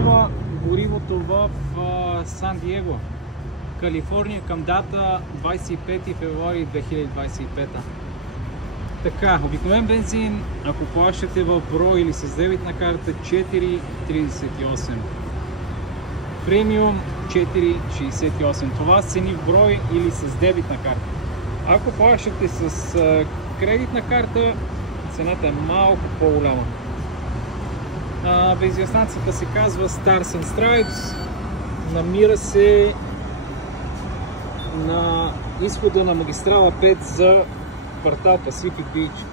струва горивото в Сан Диего, Калифорния към дата 25 февруари 2025. Така, обикновен бензин, ако плащате в брой или с дебитна карта, 4,38. Премиум 4,68. Това цени в брой или с дебитна карта. Ако плащате с кредитна карта, цената е малко по-голяма. Бензиностанцията се казва Stars and Stripes. Намира се на изхода на магистрала 5 за квартал Pacific Beach.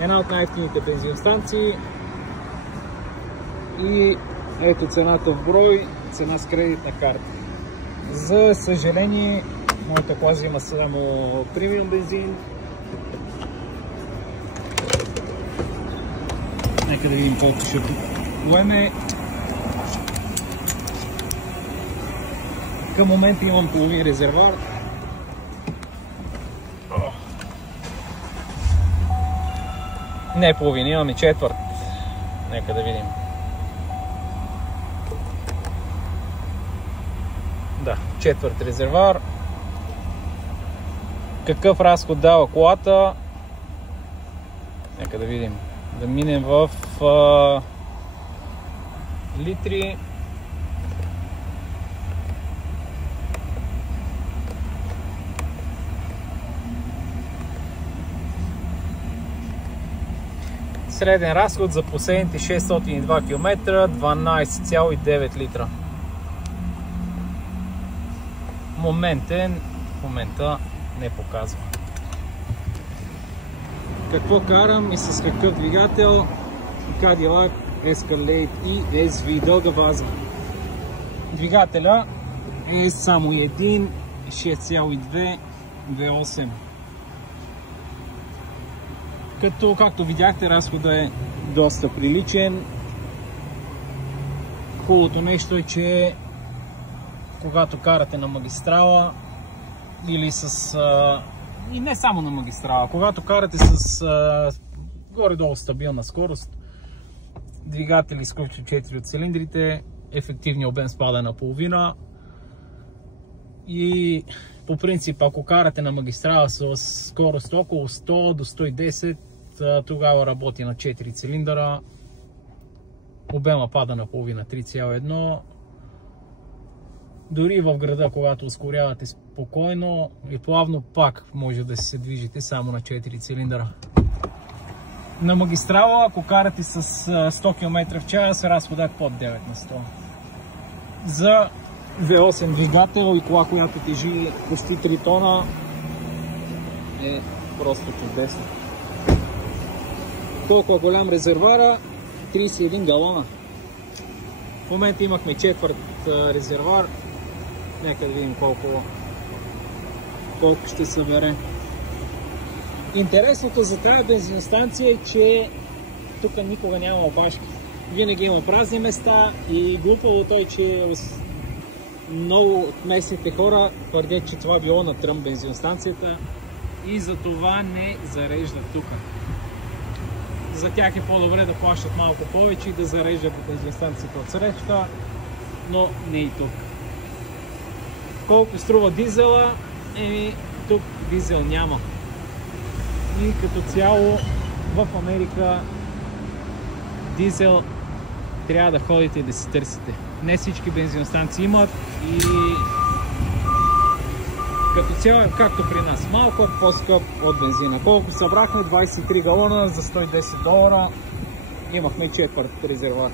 Една от най-евтините бензиностанции. И ето цената в брой, цена с кредитна карта. За съжаление, моята кола има само премиум бензин. Нека да видим колко ще поеме. Към момента имам половин резервуар. Не половин, имаме четвърт. Нека да видим. Да, четвърт резервуар. Какъв разход дава колата? Нека да видим. Да минем в литри. Среден разход за последните 602 км 12,9 литра. Моментен, в момента не показва. Какво карам и с какъв двигател? Cadillac Escalade ESV дълга ваза. Двигателя е само един 6,2 V8. Както видяхте, разходът е доста приличен. Хубавото нещо е, че когато карате на магистрала или с... и не само на магистрала, когато карате с горе-долу стабилна скорост, двигател изключва 4 от цилиндрите, ефективният обем спада на половина и по принцип, ако карате на магистрала с скорост около 100 до 110, тогава работи на 4 цилиндъра, обема пада на половина 3,1. Дори в града, когато ускорявате спокойно и плавно, пак може да се движите само на 4 цилиндъра. На магистрала, ако карате с 100 км в час, разходът е под 9 на 100. За V8 двигател и кола, която тежи почти 3 тона, е просто чудесно. Толкова голям резервуара, 31 галона. В момента имахме четвърт резервуар. Нека да видим колко ще събере. Интересното за тази бензиностанция е, че тук никога няма опашки. Винаги има празни места и глупавото е, че много от местните хора твърдят, че това било на Тръмп бензиностанцията и за това не зареждат тук. За тях е по-добре да плащат малко повече и да зареждат по бензиностанцията от среща, но не и тук. Колко струва дизела? Тук дизел няма. И като цяло в Америка дизел трябва да ходите и да си търсите. Не всички бензиностанции имат и като цяло е както при нас. Малко по-скъп от бензина. Колко събрахме? 23 галона за $110. Имахме четвърт резервуар.